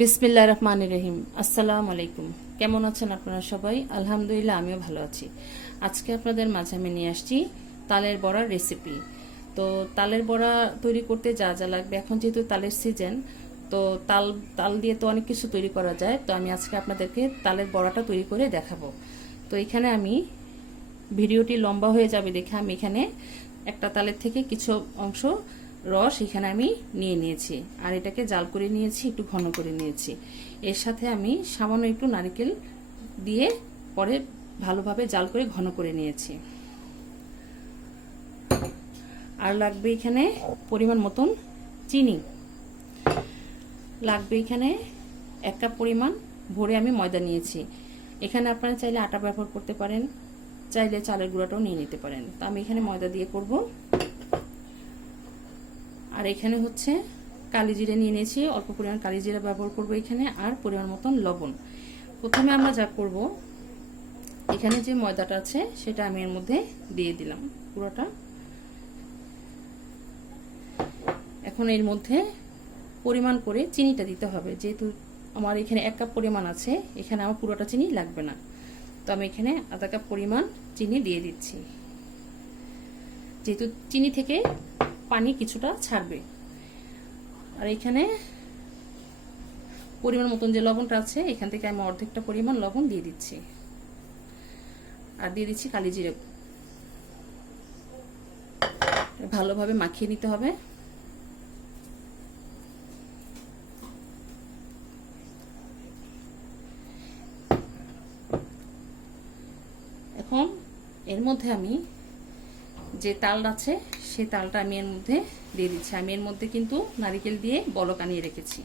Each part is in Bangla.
বিসমিল্লাহির রহমানির রহিম। আসসালামু আলাইকুম। কেমন আছেন আপনারা সবাই? আলহামদুলিল্লাহ, আমিও ভালো আছি। আজকে আপনাদের মাঝে আমি নিয়ে আসছি তালের বড়ার রেসিপি। তো তালের বড়া তৈরি করতে যা যা লাগবে, এখন যেহেতু তালের সিজন, তো তাল তাল দিয়ে তো অনেক কিছু তৈরি করা যায়। তো আমি আজকে আপনাদেরকে তালের বড়াটা তৈরি করে দেখাবো। তো এখানে আমি, ভিডিওটি লম্বা হয়ে যাবে দেখে আমি এখানে একটা তালের থেকে কিছু অংশ রস এখানে আমি নিয়ে নিয়েছি, আর এটাকে জাল করে নিয়েছি, একটু ঘন করে নিয়েছি। এর সাথে আমি সামান্য একটু নারকেল দিয়ে পরে ভালোভাবে জাল করে ঘন করে নিয়েছি। আর লাগবে এখানে পরিমাণ মতন চিনি, লাগবে এখানে 1 কাপ পরিমাণ ভরে আমি ময়দা নিয়েছি। এখানে আপনারা চাইলে আটা ব্যবহার করতে পারেন, চাইলে চালের গুঁড়াটাও নিয়ে নিতে পারেন। তো আমি এখানে ময়দা দিয়ে করব। আর এখানে হচ্ছে কালি জিরে নিয়ে নিয়েছি, অল্প পরিমাণ কালি জিরা ব্যবহার করব এখানে, আর পরিমাণ মতন লবণ। প্রথমে আমরা যা করব, এখানে যে ময়দাটা আছে সেটা আমি এর মধ্যে দিয়ে দিলাম পুরোটা। এখন এর মধ্যে পরিমাণ করে চিনিটা দিতে হবে। যেহেতু আমার এখানে 1 কাপ পরিমাণ আছে, এখানে আমার পুরোটা চিনি লাগবে না। তো আমি এখানে আধা কাপ পরিমাণ চিনি দিয়ে দিচ্ছি, যেহেতু চিনি থেকে পানি কিছুটা ছাড়বে। আর এখানে পরিমাণ মতন যে লবণটা আছে, এখান থেকে আমি অর্ধেকটা পরিমাণ লবণ দিয়ে দিচ্ছি, আর দিয়ে দিচ্ছি কালি জিরে। ভালোভাবে মাখিয়ে নিতে হবে। এখন এর মধ্যে আমি যে তাল আছে সেই তালটা আমি এর মধ্যে দিয়ে দিচ্ছি। আমি এর মধ্যে কিন্তু নারকেল দিয়ে বলক আনিয়ে রেখেছি।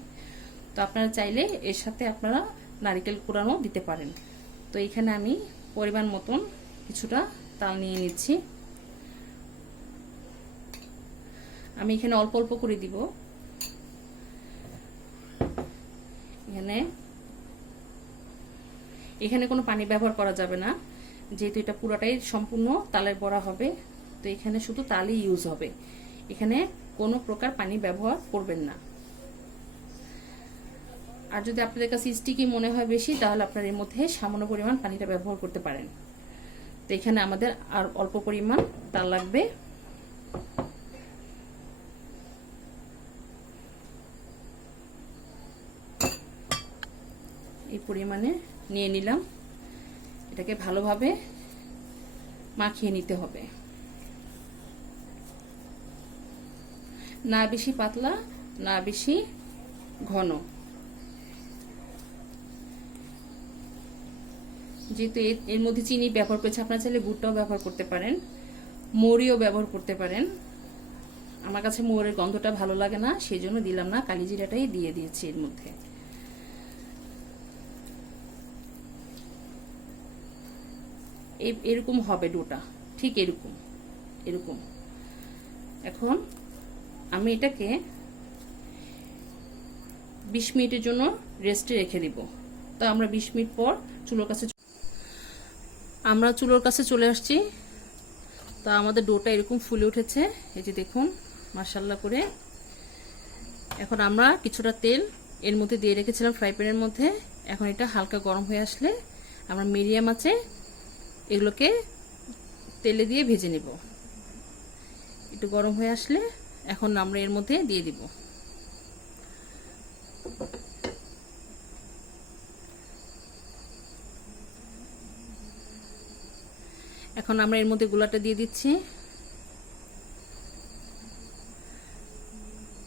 তো আপনারা চাইলে এর সাথে আপনারা নারকেল কোড়ানো দিতে পারেন। তো এখানে আমি পরিমাণ মতন কিছুটা তাল নিয়ে নিচ্ছি। আমি এখানে অল্প অল্প করে দিব। এখানে কোনো পানি ব্যবহার করা যাবে না, যেহেতু এটা পুরোটাই সম্পূর্ণ তালের বড়া হবে। তো এখানে শুধু তালই ইউজ হবে, এখানে কোনো প্রকার পানি ব্যবহার করবেন না। আর যদি আপনাদের কাছে স্টিকি মনে হয় বেশি, তাহলে আপনার এর মধ্যে সামান্য পরিমাণ পানিটা ব্যবহার করতে পারেন। তো এখানে আমাদের আর অল্প পরিমাণ তাল লাগবে। এই পরিমাণে নিয়ে নিলাম। এটাকে ভালোভাবে মাখিয়ে নিতে হবে, না বেশি পাতলা না বেশি ঘন। যেহেতু এর মধ্যে চিনি ব্যবহার করেছে, আপনারা চাইলে গুড়টাও ব্যবহার করতে পারেন, মৌরিও ব্যবহার করতে পারেন। আমার কাছে মৌরের গন্ধটা ভালো লাগে না, সেই জন্য দিলাম না, কালি জিরাটাই দিয়ে দিয়েছি এর মধ্যে। এরকম হবে ডোটা, ঠিক এরকম এরকম। এখন আমি এটাকে 20 মিনিটের জন্য রেস্টে রেখে দিব। তো আমরা 20 মিনিট পর চুলোর কাছে চলে আসছি। তা আমাদের ডোটা এরকম ফুলে উঠেছে, এই যে দেখুন, মাশাআল্লাহ করে। এখন আমরা কিছুটা তেল এর মধ্যে দিয়ে রেখেছিলাম ফ্রাই প্যানের মধ্যে। এখন এটা হালকা গরম হয়ে আসলে আমরা মিডিয়াম আঁচে এগুলোকে তেলে দিয়ে ভেজে নেব। একটু গরম হয়ে আসলে এখন আমরা এর মধ্যে দিয়ে দিব। এখন আমরা এর মধ্যে গুলাটা দিয়ে দিচ্ছি।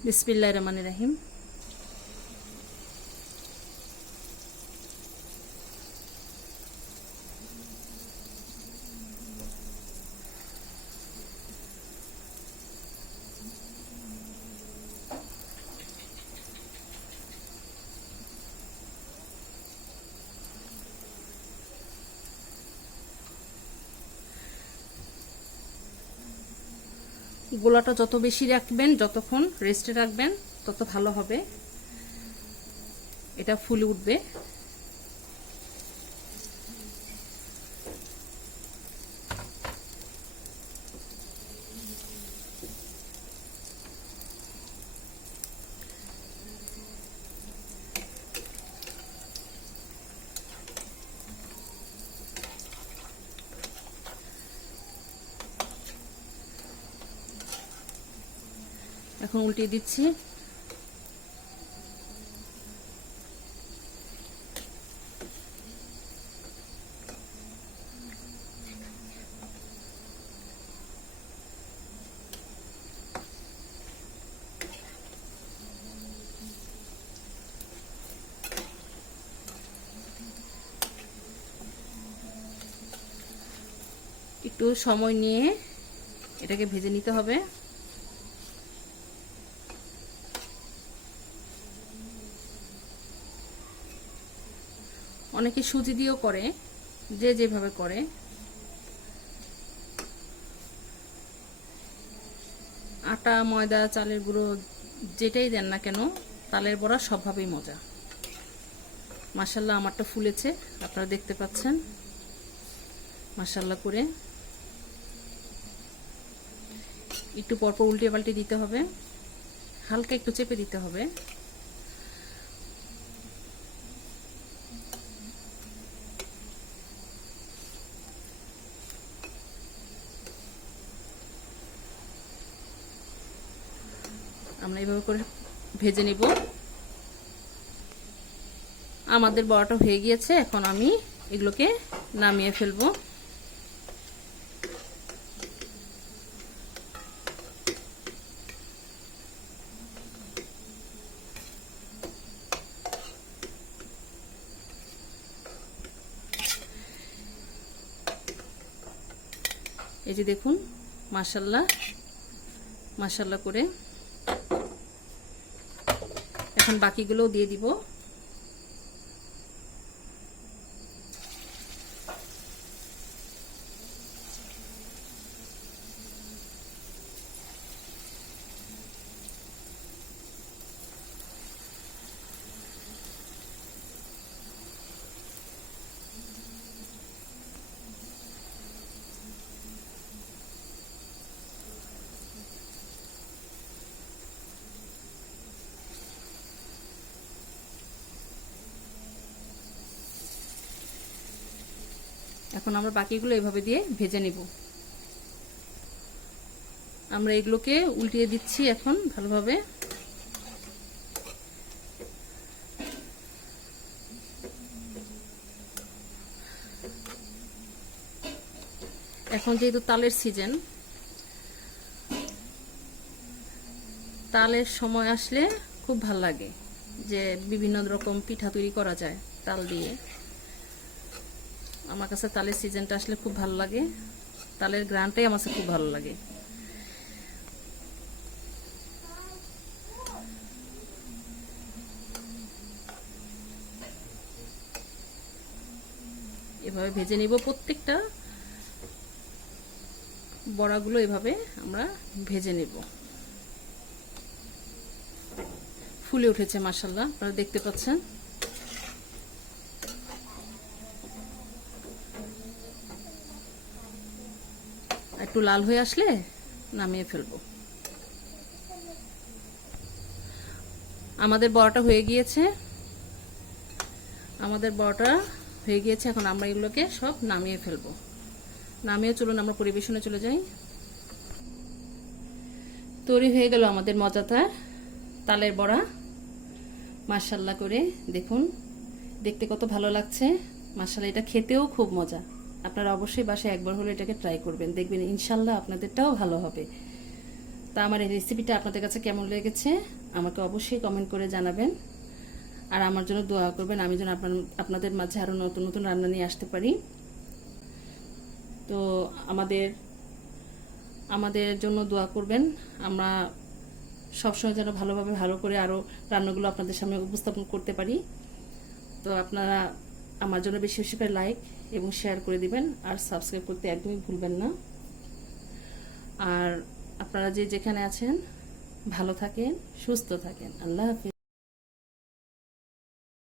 বিসমিল্লাহির রহমানির রহিম। গোলাটা যত বেশি রাখবেন, যতক্ষণ রেস্টে রাখবেন, তত ভালো হবে, এটা ফুলে উঠবে। এখন উল্টিয়ে দিচ্ছি। একটু সময় নিয়ে এটাকে ভেজে নিতে হবে। অনেকে সুজি দিয়েও করে, যে যেভাবে করে। আটা, ময়দা, চালের গুঁড়ো যেটাই দেন না কেন, তালের বড়া সবভাবেই মজা। মাশাআল্লাহ আমারটা ফুলেছে, আপনারা দেখতে পাচ্ছেন। মাশাআল্লাহ করে একটু পরপর উল্টে পাল্টে দিতে হবে, হালকা একটু চেপে দিতে হবে। আমরা এইভাবে করে ভেজে নিব। আমাদের বড়াটা হয়ে গিয়েছে, এখন আমি এগুলোকে নামিয়ে ফেলবো। এই যে দেখুন, মাশাআল্লাহ মাশাআল্লাহ করে। এখন বাকিগুলোও দিয়ে দিব। এখন আমরা বাকিগুলো এভাবে দিয়ে ভেজে নিব। আমরা এগুলোকে উল্টিয়ে দিচ্ছি এখন ভালোভাবে। এখন যেহেতু তালের সিজন, তালের সময় আসলে খুব ভাল লাগে যে বিভিন্ন রকম পিঠা তৈরি করা যায় তাল দিয়ে। আমার কাছে তালের সিজনটা আসলে খুব ভালো লাগে, তালের গ্রানটাই আমার কাছে খুব ভালো লাগে। এভাবে ভেজে নিব প্রত্যেকটা বড়াগুলো, এভাবে আমরা ভেজে নেব। ফুলে উঠেছে মাশাআল্লাহ, আপনারা দেখতে পাচ্ছেন। একটু লাল হয়ে আসলে নামিয়ে ফেলবো। আমাদের বড়াটা হয়ে গিয়েছে, এখন আমরা এগুলোকে সব নামিয়ে ফেলবো। নামিয়ে চলুন আমরা পরিবেশনে চলে যাই। তৈরি হয়ে গেল আমাদের মজাদার তালের বড়া। মাশাআল্লাহ করে দেখুন, দেখতে কত ভালো লাগছে। মাশাআল্লাহ, এটা খেতেও খুব মজা। আপনারা অবশ্যই বাসায় একবার হলে এটাকে ট্রাই করবেন, দেখবেন ইনশাল্লাহ আপনাদেরটাও ভালো হবে। তা আমার এই রেসিপিটা আপনাদের কাছে কেমন লেগেছে আমাকে অবশ্যই কমেন্ট করে জানাবেন। আর আমার জন্য দোয়া করবেন, আমি যেন আপনাদের মাঝে আরো নতুন নতুন রান্না নিয়ে আসতে পারি। তো আমাদের জন্য দোয়া করবেন, আমরা সবসময় যেন ভালোভাবে ভালো করে আরো রান্নাগুলো আপনাদের সামনে উপস্থাপন করতে পারি। তো আপনারা আমার জন্য বেশি বেশি করে লাইক এবং শেয়ার করে দিবেন, আর সাবস্ক্রাইব করতে একদমই ভুলবেন না। আর আপনারা যে যেখানে আছেন ভালো থাকেন, সুস্থ থাকেন। আল্লাহ হাফেজ।